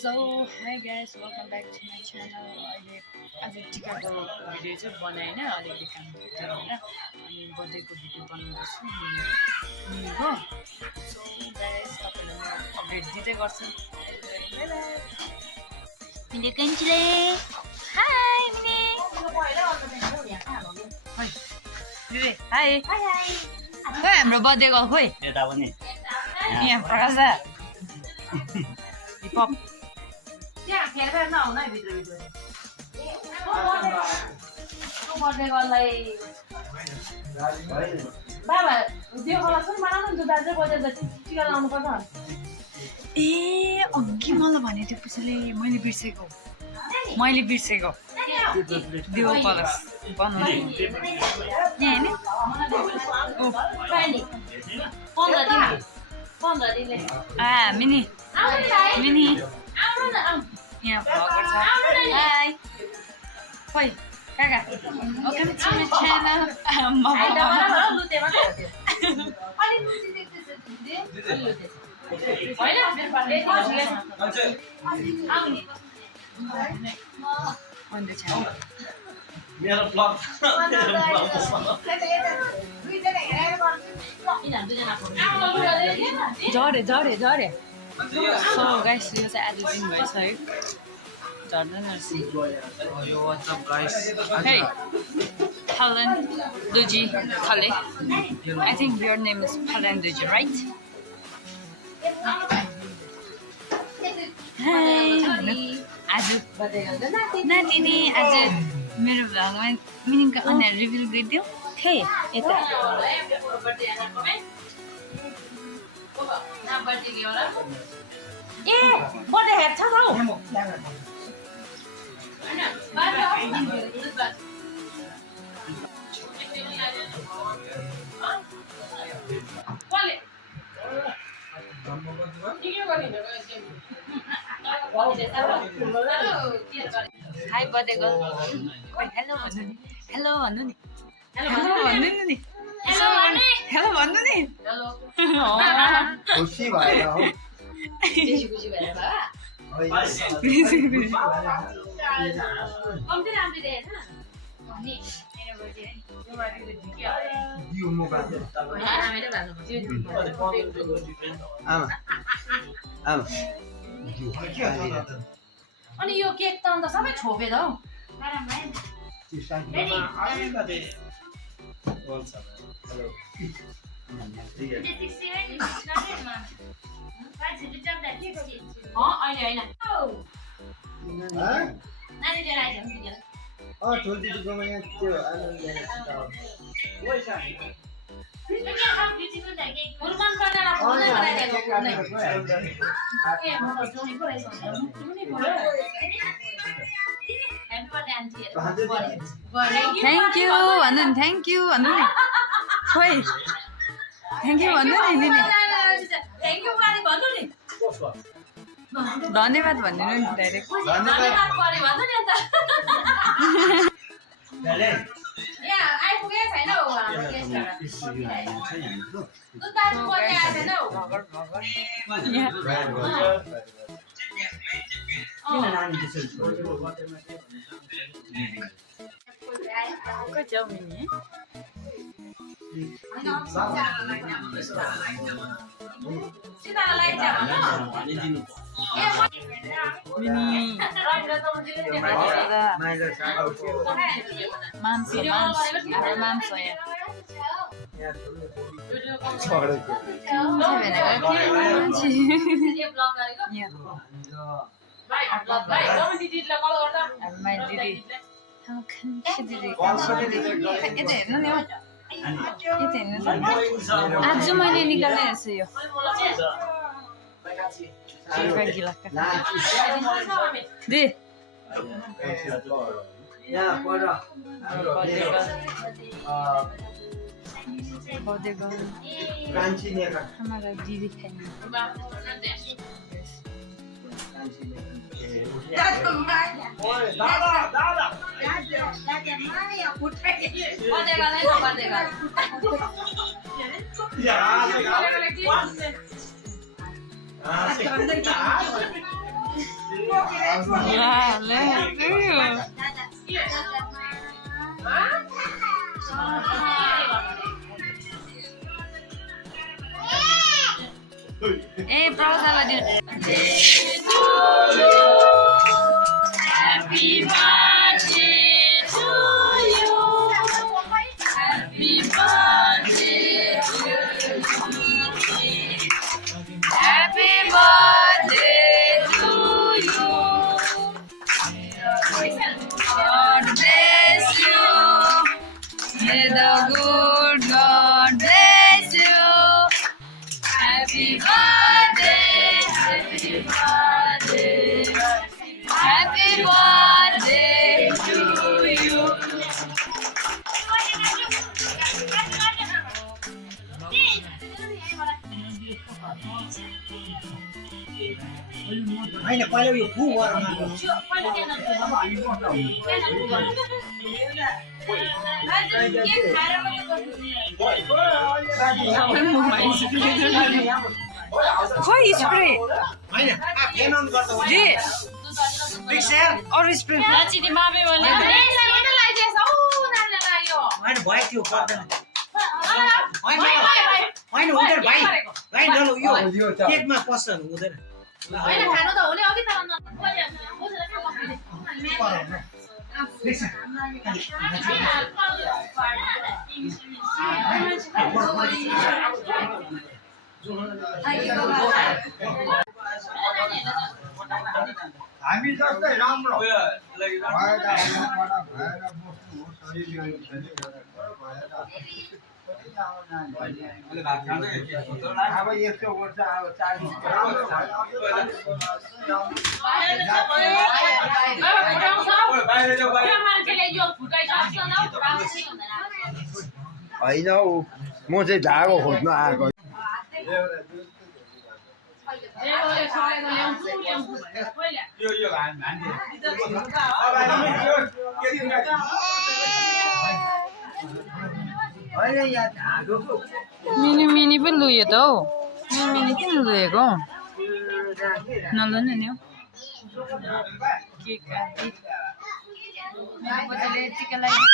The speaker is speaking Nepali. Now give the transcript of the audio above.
So hi guys, welcome back to my channel. अहिले आज टिकाको भिडियो चाहिँ बनाएन, अलिकति काम थियो होइन, अनि बर्थडेको भिडियो बनाउँदैछु मिनीको। सो गाइस तपाईँलाई म अपडेट दिँदै गर्छु। मिनी कन्चले हाई मिनी दिदी हाई हाई हाई खोइ हाम्रो बर्थडे गर्ल खोइ यता पनि यहाँ प्रकाश हिपहप त्यहाँ फेर नआउन है भित्र भित्र बर्थडे गर्ललाई बाबा त्यो कलर पनि बनाउनु नि दाजु बजेर टिका लाउनु पर्छ ए अघि मलाई भनेको थियो पछिले मैले बिर्सेको दियो कलर्स बनाउने यहाँ होइन 15 दिनले मिनी मिनी आउनु न यहाँ भ्लगर छ हाई खोइ काका welcome to my channel on the channel. मेरो ब्लग झरे सो गाइस यो चाहिँ आज दिन भइसक्यो झर्दैन रहेछ यो व्हाट्सअप गाइस हे Helen Duji Khale I think your name is Helen Duji right Hey आज नातिनी आज मेरो भ्लगमा मिनीको अनुहार रिभिल गरिदिउँ खै यता ए बर्थडे हेड छ हौ हाई बर्थडे गर्ल खोइ हेलो भन्नु नि हेलो भन्नु नि हेलो भन्नु नि हेलो भन्नु नि खुसी भएर हो खुसी भएर बा कम्ती राम्रो देखेछ नि मेरो बर्थडे यो मोबाइल हामीले भन्नु आमा आमा अनि यो केक त अन्त सबै छोपेर हौ अहिले होइन नानी लिएर आइज ठुल्ठुलोमा यहाँ त्यो फुलमान बनाएर फुलै बनाइदिएको ए म त जोडी पो रहेछ थ्याङ्क यू भन्नु नि थ्याङ्क यू भन्नु नि खोइ थ्याङ्क यू भन्नु नि दिदी धन्यवाद भनिदिनु नि direct Good job, Minnie. Minnie. Mamso ya. My didi. How can she did it? Itu हेर्नु नि हौ यता हेर्नु आज मैले निकाल्दै हेर्छु यो दे यहाँ पर बर्थडे गर्ल कान्छी नेका हमारा दीदी है ए प्रसादलाई दिनु Happy birthday to you. Happy birthday to you. Happy birthday to you. God bless you. May the good God bless you. Happy birthday. Happy birthday. Happy birthday to you. होइन पहिला यो फु गरेर खोइ स्प्रे होइन फेन अन गर्दा हुन्छ दे पिक्सेल अरु स्प्रे चिनी मामे भने ए नानीले लाइदिएछ औ नानीले लाग्यो होइन भयो त्यो गर्दैन होइन होइन हुँदैन भाइ भाइ नलौ यो केकमा पस्छ हुँदैन हैन खानु त हुने अघि त हामी जस्तै राम्रो अब यस्तो वर्ष अब 40 होइन हौ म चाहिँ धागो खोज्न आएको होइन यहाँ धागोको मिनी मिनी पनि लुयो त हौ मिनी किन लुएको नलुने नि हौ केक आदि मेरो बजारले टिका लागि